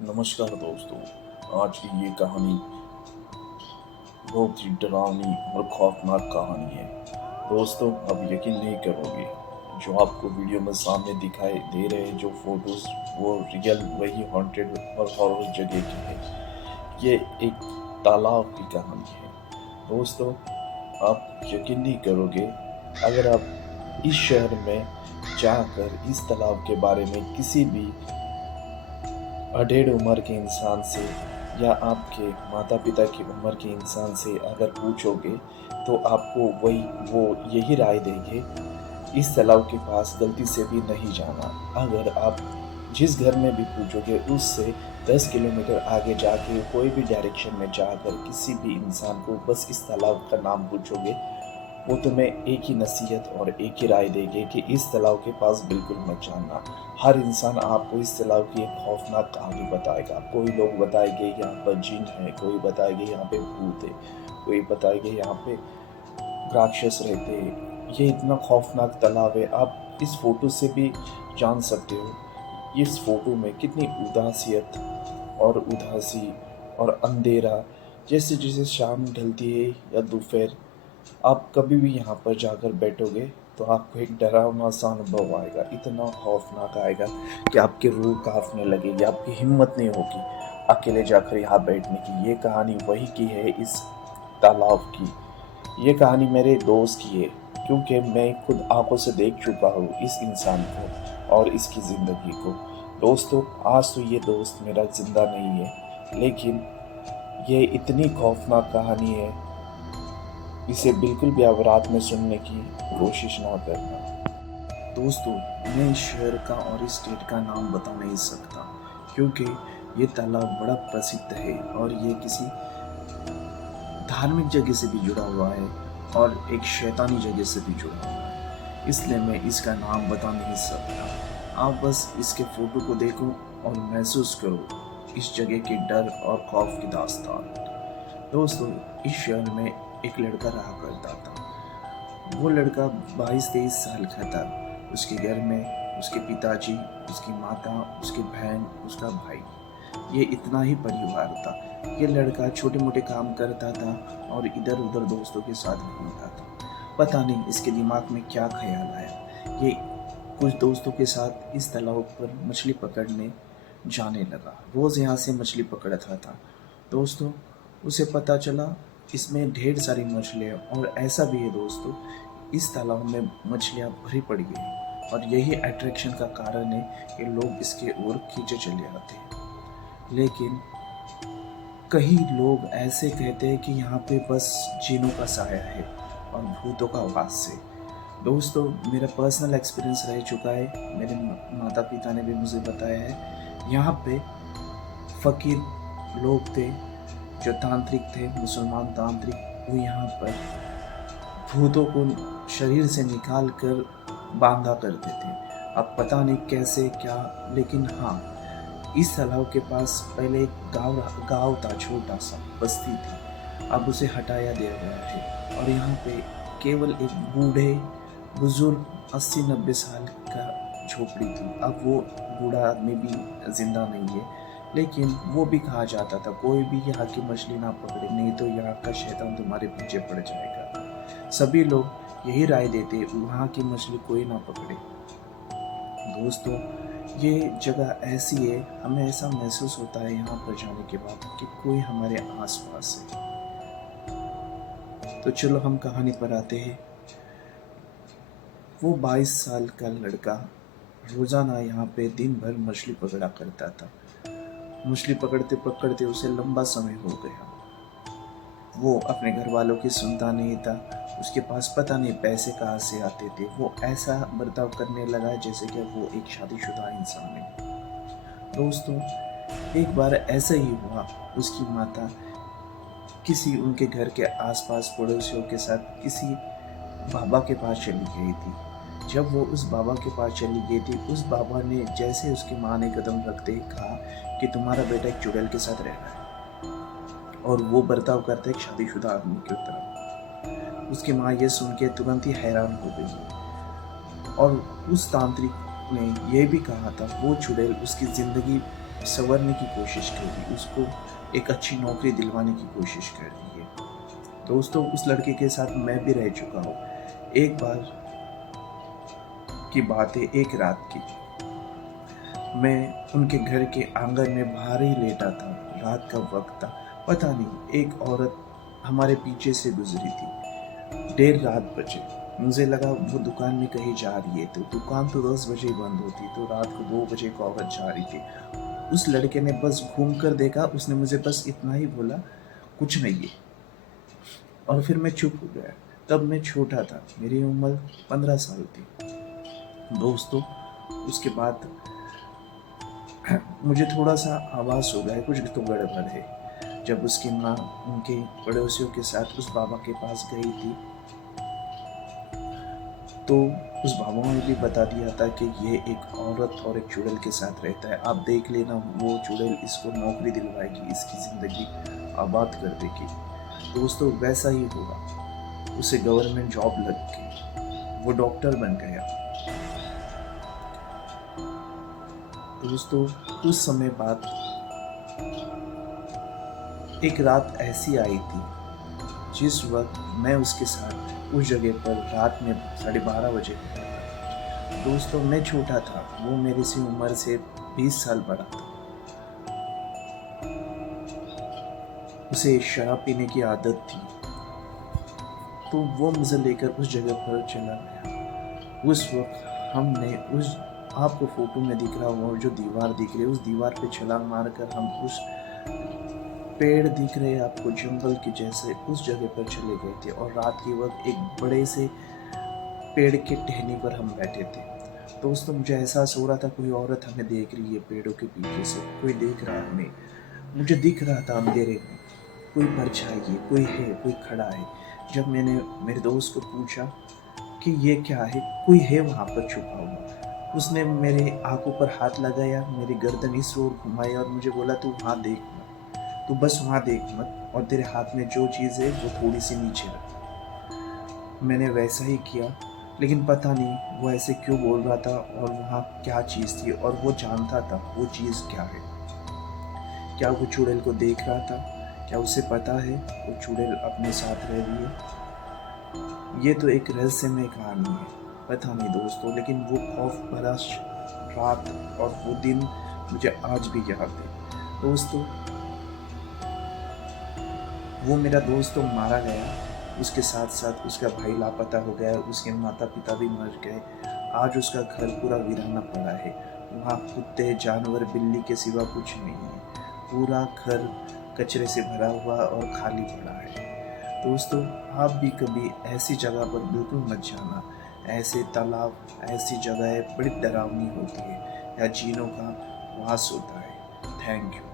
नमस्कार दोस्तों। आज की ये कहानी बहुत ही डरावनी और खौफनाक कहानी है। दोस्तों, आप यकीन नहीं करोगे, जो आपको वीडियो में सामने दिखाई दे रहे जो फोटोज, वो रियल वही हॉन्टेड और हॉरर जगह की है। ये एक तालाब की कहानी है। दोस्तों, आप यकीन नहीं करोगे, अगर आप इस शहर में जाकर इस तालाब के बारे में किसी भी अधेड़ उम्र के इंसान से या आपके माता पिता की उम्र के इंसान से अगर पूछोगे, तो आपको वही वो यही राय देंगे, इस तालाब के पास गलती से भी नहीं जाना। अगर आप जिस घर में भी पूछोगे, उससे 10 किलोमीटर आगे जाके कोई भी डायरेक्शन में जाकर किसी भी इंसान को बस इस तालाब का नाम पूछोगे, वो तुम्हें एक ही नसीहत और एक ही राय देंगे कि इस तालाब के पास बिल्कुल मत जाना। हर इंसान आपको इस तालाब की एक खौफनाक कहानी बताएगा। कोई लोग बताएंगे यहाँ पर जिन है, कोई बताएंगे यहाँ पे भूत है, कोई बताएंगे यहाँ पे राक्षस रहते हैं। ये इतना खौफनाक तालाब है, आप इस फोटो से भी जान सकते हो। इस फोटो में कितनी उदासियत और उदासी और अंधेरा, जैसे जैसे शाम ढलती है या दोपहर, आप कभी भी यहाँ पर जाकर बैठोगे तो आपको एक डरावना सा अनुभव आएगा, इतना खौफनाक आएगा कि आपकी रूह कांपने लगेगी, आपकी हिम्मत नहीं होगी अकेले जाकर यहाँ बैठने की। ये कहानी वही की है, इस तालाब की। ये कहानी मेरे दोस्त की है, क्योंकि मैं खुद आंखों से देख चुका हूँ इस इंसान को और इसकी ज़िंदगी को। दोस्तों, आज तो ये दोस्त मेरा ज़िंदा नहीं है, लेकिन ये इतनी खौफनाक कहानी है, इसे बिल्कुल भी आप रात में सुनने की कोशिश ना करना। दोस्तों, मैं इस शहर का और इस स्टेट का नाम बता नहीं सकता, क्योंकि ये तालाब बड़ा प्रसिद्ध है और ये किसी धार्मिक जगह से भी जुड़ा हुआ है और एक शैतानी जगह से भी जुड़ा हुआ है, इसलिए मैं इसका नाम बता नहीं सकता। आप बस इसके फोटो को देखो और महसूस करो इस जगह के डर और खौफ की दास्तान। दोस्तों, इस शहर में एक लड़का रहा करता था। वो लड़का 22-23 साल का था। उसके घर में उसके पिताजी, उसकी माता, उसकी बहन, उसका भाई, ये इतना ही परिवार था। ये लड़का छोटे मोटे काम करता था और इधर उधर दोस्तों के साथ घूमता था। पता नहीं इसके दिमाग में क्या ख्याल आया, ये कुछ दोस्तों के साथ इस तालाब पर मछली पकड़ने जाने लगा। रोज़ यहाँ से मछली पकड़ता था। दोस्तों, उसे पता चला इसमें ढेर सारी मछलियाँ, और ऐसा भी है दोस्तों, इस तालाब में मछलियाँ भरी पड़ी हैं और यही अट्रैक्शन का कारण है कि लोग इसके ओर खींचे चले आते हैं। लेकिन कई लोग ऐसे कहते हैं कि यहाँ पे बस जिनों का साया है और भूतों का वास है। दोस्तों, मेरा पर्सनल एक्सपीरियंस रह चुका है, मेरे माता पिता ने भी मुझे बताया है। यहाँ पे फ़कीर लोग थे, जो तांत्रिक थे, मुसलमान तांत्रिक, वो यहाँ पर भूतों को शरीर से निकाल कर बांधा करते थे। अब पता नहीं कैसे क्या, लेकिन हाँ, इस तालाब के पास पहले एक गाँव था, छोटा सा बस्ती थी। अब उसे हटाया दिया गया है और यहाँ पे केवल एक बूढ़े बुजुर्ग 80-90 साल का झोपड़ी थी। अब वो बूढ़ा आदमी भी जिंदा नहीं है, लेकिन वो भी कहा जाता था, कोई भी यहाँ की मछली ना पकड़े, नहीं तो यहाँ का शैतान तुम्हारे पीछे पड़ जाएगा। सभी लोग यही राय देते, वहाँ की मछली कोई ना पकड़े। दोस्तों, ये जगह ऐसी है, हमें ऐसा महसूस होता है यहाँ पर जाने के बाद कि कोई हमारे आसपास है। तो चलो हम कहानी पर आते हैं। वो 22 साल का लड़का रोजाना यहाँ पे दिन भर मछली पकड़ा करता था। मछली पकड़ते पकड़ते उसे लंबा समय हो गया। वो अपने घर वालों की सुनता नहीं था। उसके पास पता नहीं पैसे कहाँ से आते थे। वो ऐसा बर्ताव करने लगा जैसे कि वो एक शादीशुदा इंसान है। दोस्तों, एक बार ऐसा ही हुआ, उसकी माता किसी उनके घर के आसपास पड़ोसियों के साथ किसी बाबा के पास चली गई थी। जब वो उस बाबा के पास चली गई थी, उस बाबा ने जैसे उसकी माँ ने कदम रखते ही कहा कि तुम्हारा बेटा एक चुड़ैल के साथ रह रहा है और वो बर्ताव करता है एक शादीशुदा आदमी की तरह। उसकी माँ ये सुन के तुरंत ही हैरान हो गई और उस तांत्रिक ने यह भी कहा था वो चुड़ैल उसकी ज़िंदगी संवरने की कोशिश कर रही, उसको एक अच्छी नौकरी दिलवाने की कोशिश कर रही है। दोस्तों, उस लड़के के साथ मैं भी रह चुका हूँ। एक बार की बात है, एक रात की, मैं उनके घर के आंगन में बाहर ही लेटा था। रात का वक्त था। पता नहीं, एक औरत हमारे पीछे से गुजरी थी। देर रात बजे, मुझे लगा वो दुकान में कहीं जा रही है। तो दुकान तो 10 बजे ही बंद होती, तो रात को 2 बजे को औरत जा रही थी। उस लड़के ने बस घूम कर देखा, उसने मुझे बस इतना ही बोला, कुछ नहीं है। और फिर मैं चुप हो गया। तब मैं छोटा था, मेरी उम्र 15 साल थी। दोस्तों, उसके बाद मुझे थोड़ा सा आवाज़ हो गया, कुछ तो गड़बड़ है। जब उसकी माँ उनके पड़ोसियों के साथ उस बाबा के पास गई थी, तो उस बाबा ने भी बता दिया था कि ये एक औरत और एक चुड़ैल के साथ रहता है, आप देख लेना, वो चुड़ैल इसको नौकरी दिलवाएगी, इसकी ज़िंदगी आबाद कर देगी। दोस्तों, वैसा ही हुआ। उसे गवर्नमेंट जॉब लग गई, वो डॉक्टर बन गया। दोस्तों, कुछ समय बाद एक रात ऐसी आई थी जिस वक्त मैं उसके साथ उस जगह पर रात में 12:30 बजे गया था। दोस्तों, मैं छोटा था, वो मेरे से उम्र से 20 साल बड़ा था। उसे शराब पीने की आदत थी, तो वो मुझे लेकर उस जगह पर चला गया। उस वक्त हमने उस, आपको फोटो में दिख रहा होगा जो दीवार दिख रही है, उस दीवार पे छलांग मारकर हम उस पेड़ दिख रहे हैं आपको जंगल के जैसे, उस जगह पर चले गए थे। और रात के वक्त एक बड़े से पेड़ के टहनी पर हम बैठे थे। दोस्तों, मुझे एहसास हो रहा था कोई औरत हमें देख रही है पेड़ों के पीछे से, कोई देख रहा है हमें। मुझे दिख रहा था अंधेरे में कोई परछाई है, कोई है, कोई खड़ा है। जब मैंने मेरे दोस्त को पूछा कि ये क्या है, कोई है वहाँ पर छुपा हुआ, उसने मेरे आंखों पर हाथ लगाया, मेरी गर्दन इस ओर घुमाई और मुझे बोला, तू वहाँ देख मत, तू बस वहाँ देख मत, और तेरे हाथ में जो चीज़ है वो थोड़ी सी नीचे रख। मैंने वैसा ही किया, लेकिन पता नहीं वो ऐसे क्यों बोल रहा था और वहाँ क्या चीज़ थी, और वो जानता था वो चीज़ क्या है। क्या वो चुड़ैल को देख रहा था? क्या उसे पता है वो चुड़ैल अपने साथ रह रही है? ये तो एक रहस्यमय कहानी है। पता नहीं दोस्तों, लेकिन वो खौफ भरा रात और वो दिन मुझे आज भी याद है। दोस्तों, वो मेरा दोस्त तो मारा गया, उसके साथ साथ उसका भाई लापता हो गया, उसके माता पिता भी मर गए। आज उसका घर पूरा वीराना पड़ा है। वहाँ कुत्ते, जानवर, बिल्ली के सिवा कुछ नहीं है। पूरा घर कचरे से भरा हुआ और खाली पड़ा है। दोस्तों, आप भी कभी ऐसी जगह पर बिल्कुल मत जाना। ऐसे तालाब, ऐसी जगह बड़ी डरावनी होती है, या जीनों का वास होता है। Thank you.